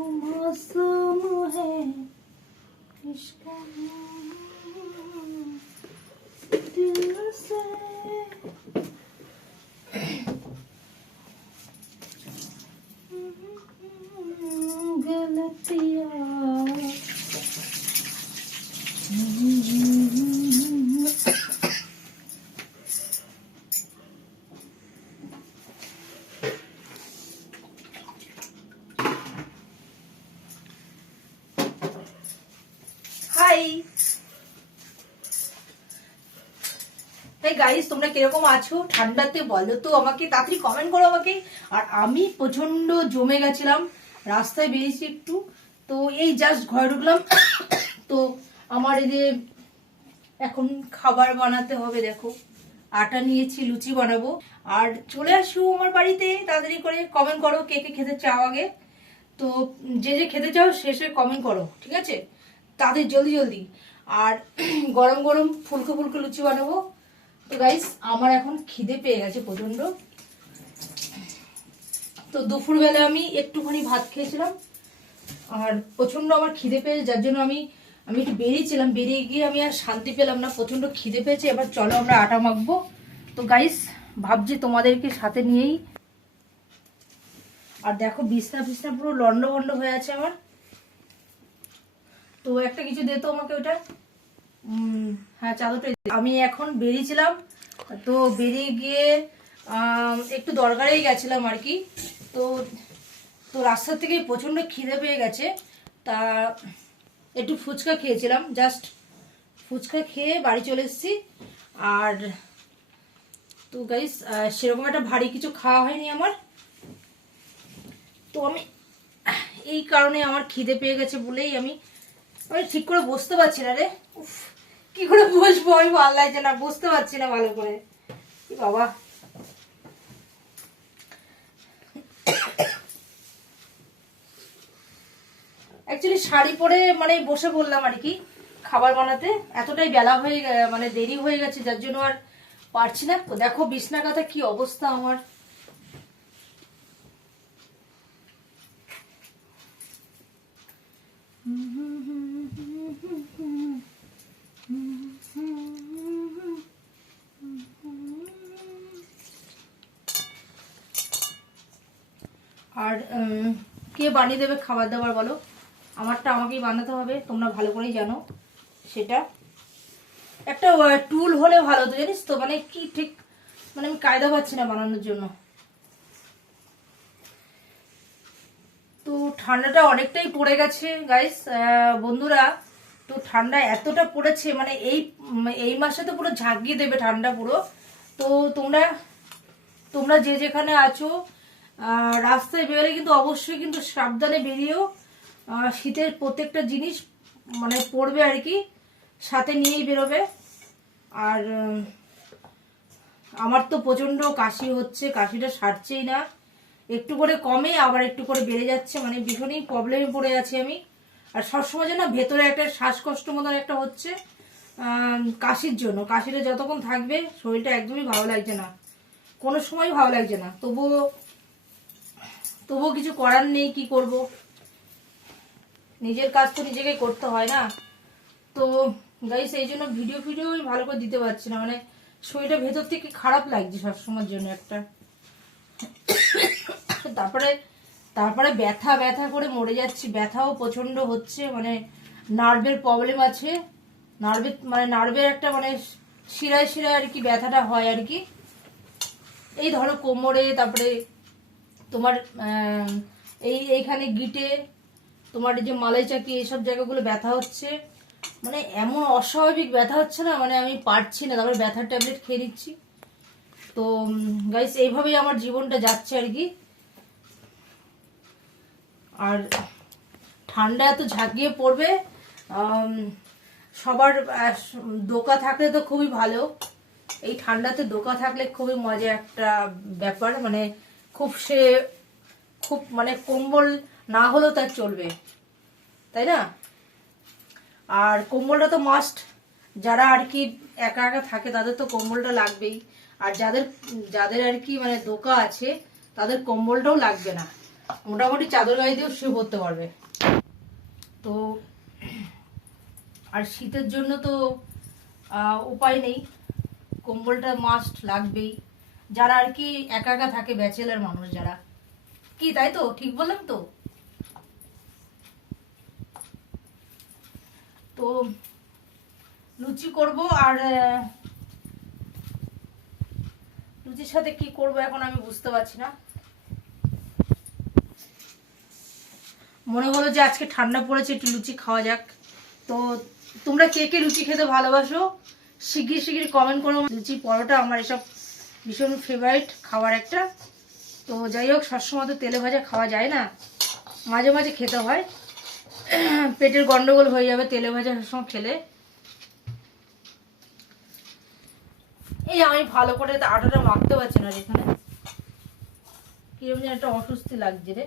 मौसम है इश्क दिल গাইস তোমরা কীরকম আছো? ঠান্ডাতে বলো তো আমাকে, তাড়াতাড়ি কমেন্ট করো আমাকে। আর আমি প্রচণ্ড জমে গেছিলাম, রাস্তায় বেরিয়েছি একটু। তো এই জাস্ট ঘরে ঢুকলাম। তো আমার এই যে এখন খাবার বানাতে হবে, দেখো। আটা নিয়েছি, লুচি বানাবো। আর চলে আসো আমার বাড়িতে, তাড়াতাড়ি করে কমেন্ট করো কে কে খেতে চাও আগে। তো যে যে খেতে চাও শেষে কমেন্ট করো, ঠিক আছে? তাদের জলদি জলদি। আর গরম গরম ফুলকো ফুলকো লুচি বানাবো। তো গাইস আমার এখন খিদে পেয়ে গেছে প্রচণ্ড তো দুপুরবেলা আমি একটুখানি ভাত খেয়েছিলাম, আর প্রচণ্ড আমার খিদে পেয়েছে, যার জন্য আমি আমি একটু বেরিয়েছিলাম। বেরিয়ে গিয়ে আমি আর শান্তি পেলাম না প্রচণ্ড খিদে পেয়েছে। এবার চলো আমরা আটা মাখবো। তো গাইস ভাবছি তোমাদেরকে সাথে নিয়েই। আর দেখো, বিছনা ফিছনা পুরো লন্ড হয়ে আছে আমার। তো একটা কিছু দে তো আমাকে ওটা। হ্যাঁ চাদরটা। আমি এখন বেরিয়েছিলাম, তো বেরিয়ে গিয়ে একটু দরকারেই গেছিলাম আর কি। তো তো রাস্তা থেকে প্রচণ্ড খিদে পেয়ে গেছে। তা একটু ফুচকা খেয়েছিলাম, জাস্ট ফুচকা খেয়ে বাড়ি চলে এসেছি। আর তো গাইস সেরকম একটা ভারী কিছু খাওয়া হয়নি আমার। তো আমি, এই কারণে আমার খিদে পেয়ে গেছে বলেই আমি আমি ঠিক করে বসতে পারছি না রে। উফ। কি করে বসবো? আমি ভালো লাগছে না বুঝতে পারছি না ভালো করে। বাবা। অ্যাকচুয়ালি শাড়ি পরে মানে বসে বললাম আর কি, খাবার বানাতে। এতটাই বেলা হয়ে মানে দেরি হয়ে গেছে, যার জন্য আর পারছি না। দেখো বিছনা কথা কি অবস্থা আমার। আর কে বানিয়ে দেবে খাবার দাবার বলো? আমারটা আমাকেই বানাতে হবে, তোমরা ভালো করেই জানো সেটা। একটা টুল হলে ভালো হতো, জানিস তো? মানে কি ঠিক মানে আমি কায়দা পাচ্ছি না বানানোর জন্য। তো ঠান্ডাটা অনেকটাই পড়ে গেছে গাইস বন্ধুরা তো ঠান্ডা এতটা পড়েছে মানে এই এই মাসে তো পুরো ঝাঁকিয়ে দেবে ঠান্ডা পুরো। তো তোমরা তোমরা যে যেখানে আছো রাস্তায় বেরোলে কিন্তু অবশ্যই কিন্তু সাবধানে বেরিয়েও শীতের প্রত্যেকটা জিনিস মানে পড়বে আর কি, সাথে নিয়েই বেরোবে। আর আমার তো প্রচণ্ড কাশি হচ্ছে, কাশিটা সারছেই না। একটু করে কমে, আবার একটু করে বেড়ে যাচ্ছে মানে ভীষণই প্রবলেমে পড়ে আছি আমি। আর সবসময় যেন ভেতরে একটা শ্বাসকষ্ট মতন একটা হচ্ছে কাশির জন্য। কাশিটা যতক্ষণ থাকবে, শরীরটা একদমই ভালো লাগছে না। কোনো সময় ভালো লাগছে না। তবুও তবুও কিছু করার নেই, কি করব? নিজের কাজ তো নিজেকে করতে হয় না। তো গাইস সেই জন্য ভিডিও ফিডিও ভালো করে দিতে পারছি না। মানে শরীরটা ভেতর থেকে খারাপ লাগছে সবসময়ের জন্য একটা। তারপরে তারপরে ব্যথা ব্যথা করে মরে যাচ্ছি, ব্যথাও প্রচণ্ড হচ্ছে মানে নার্ভের প্রবলেম আছে। নার্ভের মানে নার্ভের একটা মানে শিরায় শিরায় আর কি ব্যথাটা হয় আর কি। এই ধরো কোমরে, তারপরে তোমার এই, এইখানে গিটে, তোমার যে মালাই চাকি, এইসব জায়গাগুলো ব্যথা হচ্ছে। মানে এমন অস্বাভাবিক ব্যথা হচ্ছে না মানে আমি পারছি না, তারপরে ব্যথার ট্যাবলেট খেয়ে নিচ্ছি। তো গাইস এইভাবেই আমার জীবনটা যাচ্ছে আর কি। আর ঠান্ডা এত ঝাঁকিয়ে পড়বে সবার দোকা থাকলে তো খুবই ভালো। এই ঠান্ডাতে দোকা থাকলে খুবই মজা একটা ব্যাপার মানে খুব সে, খুব মানে কম্বল না হলেও তার চলবে, তাই না? আর কম্বলটা তো মাস্ট যারা আর কি একা একা থাকে তাদের তো কম্বলটা লাগবেই। আর যাদের যাদের আর কি মানে দোকা আছে, তাদের কম্বলটাও লাগবে না। মোটামুটি চাদর গায়ে দিয়েও শুয়ে পড়তে পারবে। তো, আর শীতের জন্য তো উপায় নেই। কম্বলটা মাস্ট লাগবেই। যারা আর কি একা একা থাকে, ব্যাচেলার মানুষ যারা। কি, তাই তো? ঠিক বললাম তো? তো, লুচি করব আর লুচির সাথে কি করব এখন আমি বুঝতে পারছি না। মনে হলো যে আজকে ঠান্ডা পড়েছে, একটু লুচি খাওয়া যাক। তো তোমরা কে কে লুচি খেতে ভালোবাসো, শিগগির শিগগির কমেন্ট করো। লুচি, পরোটা আমার এসব ভীষণ ফেভারিট খাবার একটা। তো যাই হোক, সবসময় তো তেলে ভাজা খাওয়া যায় না। মাঝে মাঝে খেতে হয়। পেটের গন্ডগোল হয়ে যাবে তেলে ভাজা সবসময় খেলে। এই আমি ভালো করে আটাটা মাখতে পারছি না যেখানে। কীরকম যেন একটা অস্বস্তি লাগছে রে।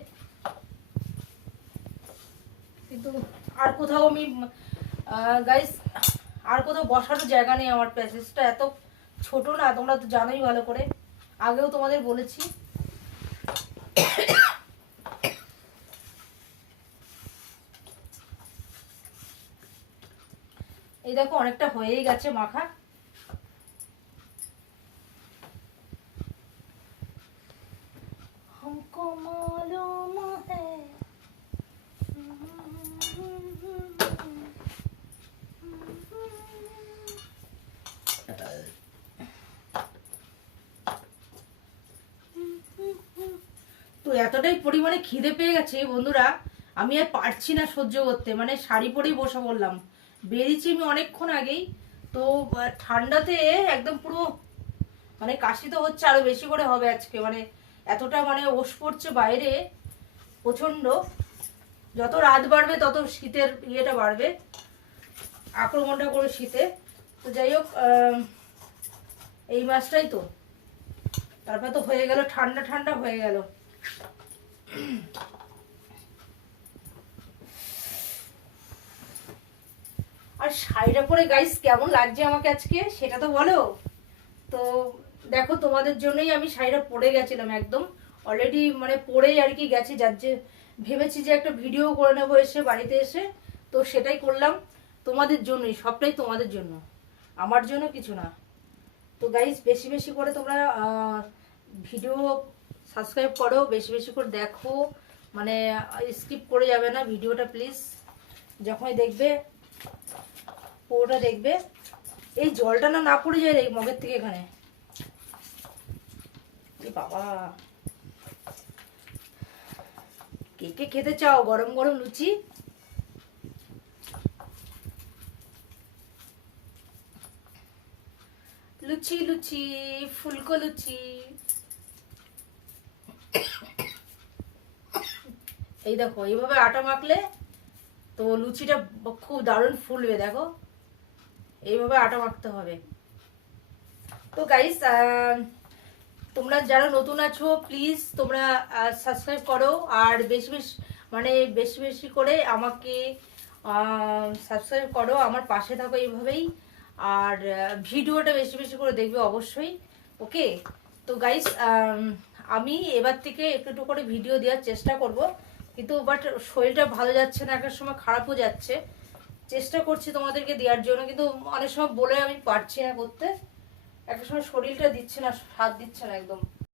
কিন্তু আর কোথাও আমি গাইস আর কোথাও বসারও জায়গা নেই আমার প্যাসেজটা এত ছোট না তোমরা তো জানোই ভালো করে আগেও তোমাদের বলেছি এই দেখো অনেকটা হয়েই গেছে মাখা हमको मालूम এতটাই পরিমাণে খিদে পেয়ে গেছে বন্ধুরা। আমি আর পারছি না সহ্য করতে মানে শাড়ি পরেই বসে পড়লাম। বেরিয়েছি আমি অনেকক্ষণ আগেই, তো ঠান্ডাতে একদম পুরো মানে কাশি তো হচ্ছে আরও বেশি করে হবে আজকে মানে এতটা মানে ওষ পড়ছে বাইরে প্রচণ্ড যত রাত বাড়বে, তত শীতের ইয়েটা বাড়বে, আক্রমণটা করে শীতে। তো যাই হোক এই মাসটাই তো। তারপর তো হয়ে গেল, ঠান্ডা ঠান্ডা হয়ে গেল। আর শাড়িটা পরে গাইস কেমন লাগছে আমাকে আজকে? সেটা তো বলো। তো দেখো, তোমাদের জন্যই আমি শাড়িটা পরে গেছিলাম একদম। অলরেডি মানে পরেই আর কি গেছি, যার যে ভেবেছি যে একটা ভিডিও করে নেব এসে বাড়িতে এসে। তো সেটাই করলাম। তোমাদের জন্যই, সবটাই তোমাদের জন্য। আমার জন্য কিছু না। তো গাইস বেশি বেশি করে তোমরা ভিডিও সাবস্ক্রাইব করো, বেশি বেশি করে দেখো। মানে স্কিপ করে যাবে না ভিডিওটা প্লিজ যখনই দেখবে, পুরোটা দেখবে। এই জলটা না না পড়ে যায় মগের থেকে এখানে। বাবা। কে কে খেতে চাও? গরম গরম লুচি? লুচি লুচি, ফুলকো লুচি। এই দেখো এইভাবে আটা মাখলে তো লুচিটা খুব দারুণ ফুলবে, দেখো। এইভাবে আটা মাখতে হবে। তো গাইস তোমরা যারা নতুন আছো প্লিজ তোমরা সাবস্ক্রাইব করো আর বেশি বেশি মানে বেশি বেশি করে আমাকে সাবস্ক্রাইব করো, আমার পাশে থাকো এইভাবেই। আর ভিডিওটা বেশি বেশি করে দেখবে অবশ্যই ওকে তো গাইস আমি এবার থেকে একটু একটু করে ভিডিও দেওয়ার চেষ্টা করব। কিন্তু বাট শরীরটা ভালো যাচ্ছে না, একটা সময় খারাপও যাচ্ছে। চেষ্টা করছি তোমাদেরকে দেওয়ার জন্য, কিন্তু অনেক সময় বলে আমি পারছি না করতে। একটা সময় শরীরটা দিচ্ছে না হাত দিচ্ছে না একদম।